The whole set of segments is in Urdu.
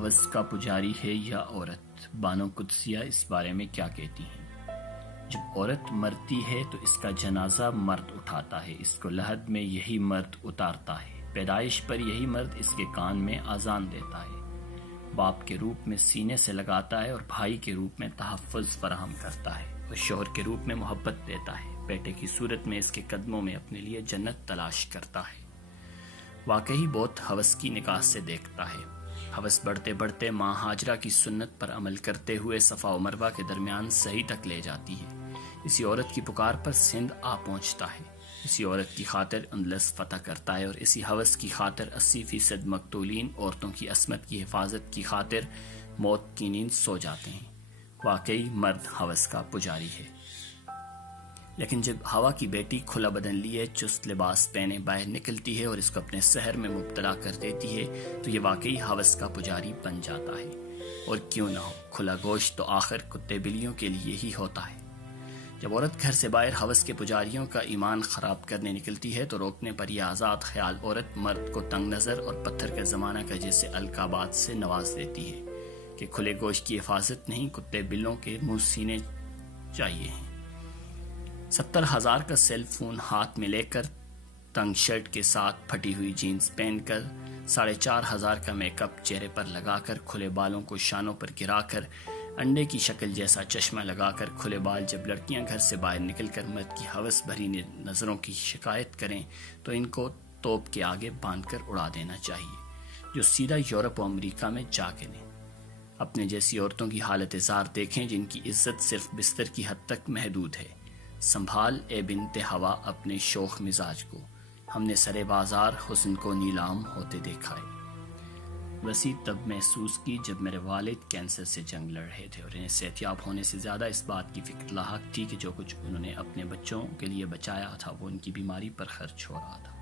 ہوس کا پجاری ہے یا عورت؟ بانو قدسیہ اس بارے میں کیا کہتی ہیں؟ جب عورت مرتی ہے تو اس کا جنازہ مرد اٹھاتا ہے، اس کو لحد میں یہی مرد اتارتا ہے، پیدائش پر یہی مرد اس کے کان میں اذان دیتا ہے، باپ کے روپ میں سینے سے لگاتا ہے اور بھائی کے روپ میں تحفظ فراہم کرتا ہے اور شوہر کے روپ میں محبت دیتا ہے، بیٹے کی صورت میں اس کے قدموں میں اپنے لیے جنت تلاش کرتا ہے۔ واقعی بہت ہوس کی نگاہ سے دیکھتا ہے۔ ہوس بڑھتے بڑھتے ماں ہاجرہ کی سنت پر عمل کرتے ہوئے صفا و مروہ کے درمیان صحیح تک لے جاتی ہے۔ اسی عورت کی پکار پر سندھ آ پہنچتا ہے، اسی عورت کی خاطر اندلس فتح کرتا ہے اور اسی ہوس کی خاطر 80% مقتولین عورتوں کی عصمت کی حفاظت کی خاطر موت کی نیند سو جاتے ہیں۔ واقعی مرد ہوس کا پجاری ہے۔ لیکن جب ہوا کی بیٹی کھلا بدن لیے چست لباس پہنے باہر نکلتی ہے اور اس کو اپنے سحر میں مبتلا کر دیتی ہے تو یہ واقعی ہوس کا پجاری بن جاتا ہے۔ اور کیوں نہ ہو، کھلا گوشت تو آخر کتے بلیوں کے لیے ہی ہوتا ہے۔ جب عورت گھر سے باہر ہوس کے پجاریوں کا ایمان خراب کرنے نکلتی ہے تو روکنے پر یہ آزاد خیال عورت مرد کو تنگ نظر اور پتھر کے زمانہ کا جیسے القابات سے نواز دیتی ہے کہ کھلے گوشت کی حفاظت نہیں، کتے بلوں کے منہ سینے چاہیے ہیں۔ 70,000 کا سیل فون ہاتھ میں لے کر، تنگ شرٹ کے ساتھ پھٹی ہوئی جینز پہن کر، 4,500 کا میک اپ چہرے پر لگا کر، کھلے بالوں کو شانوں پر گرا کر، انڈے کی شکل جیسا چشمہ لگا کر کھلے بال جب لڑکیاں گھر سے باہر نکل کر مرد کی ہوس بھری نظروں کی شکایت کریں تو ان کو توپ کے آگے باندھ کر اڑا دینا چاہیے، جو سیدھا یورپ و امریکہ میں جا کے لیں۔ اپنے جیسی عورتوں کی حالت زار دیکھیں جن کی عزت صرف بستر کی حد تک محدود ہے۔ سنبھال اے بنت ہوا اپنے شوخ مزاج کو، ہم نے سرے بازار حسن کو نیلام ہوتے دیکھا ہے۔ وسیع تب محسوس کی جب میرے والد کینسر سے جنگ لڑ رہے تھے اور انہیں صحتیاب ہونے سے زیادہ اس بات کی فکر لاحق تھی کہ جو کچھ انہوں نے اپنے بچوں کے لیے بچایا تھا وہ ان کی بیماری پر خرچ ہو رہا تھا،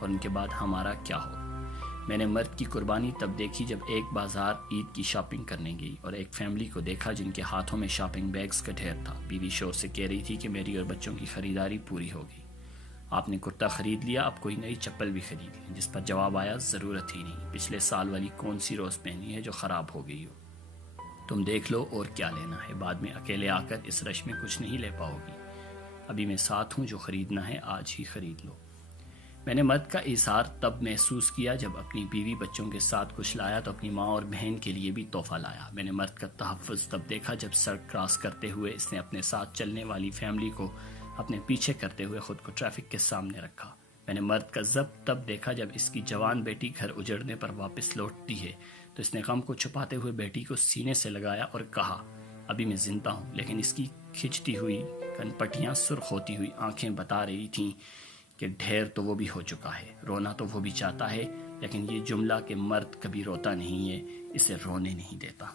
اور ان کے بعد ہمارا کیا ہوگا۔ میں نے مرد کی قربانی تب دیکھی جب ایک بازار عید کی شاپنگ کرنے گئی اور ایک فیملی کو دیکھا جن کے ہاتھوں میں شاپنگ بیگز کا ڈھیر تھا۔ بیوی شوہر سے کہہ رہی تھی کہ میری اور بچوں کی خریداری پوری ہو گئی، آپ نے کرتا خرید لیا، اب کوئی نئی چپل بھی خرید لی، جس پر جواب آیا ضرورت ہی نہیں، پچھلے سال والی کون سی روز پہنی ہے جو خراب ہو گئی ہو، تم دیکھ لو اور کیا لینا ہے، بعد میں اکیلے آ کر اس رش میں کچھ نہیں لے پاؤ گی، ابھی میں ساتھ ہوں، جو خریدنا ہے آج ہی خرید لو۔ میں نے مرد کا اظہار تب محسوس کیا جب اپنی بیوی بچوں کے ساتھ کچھ لایا تو اپنی ماں اور بہن کے لیے بھی تحفہ لایا۔ میں نے مرد کا تحفظ تب دیکھا جب سڑک کراس کرتے ہوئے اس نے اپنے ساتھ چلنے والی فیملی کو اپنے پیچھے کرتے ہوئے خود کو ٹریفک کے سامنے رکھا۔ میں نے مرد کا ضبط تب دیکھا جب اس کی جوان بیٹی گھر اجڑنے پر واپس لوٹتی ہے تو اس نے غم کو چھپاتے ہوئے بیٹی کو سینے سے لگایا اور کہا، ابھی میں زندہ ہوں، لیکن اس کی کھچتی ہوئی کنپٹیاں سرخ ہوتی ہوئی آنکھیں بتا رہی تھیں کہ ڈھیر تو وہ بھی ہو چکا ہے، رونا تو وہ بھی چاہتا ہے، لیکن یہ جملہ کہ مرد کبھی روتا نہیں ہے اسے رونے نہیں دیتا۔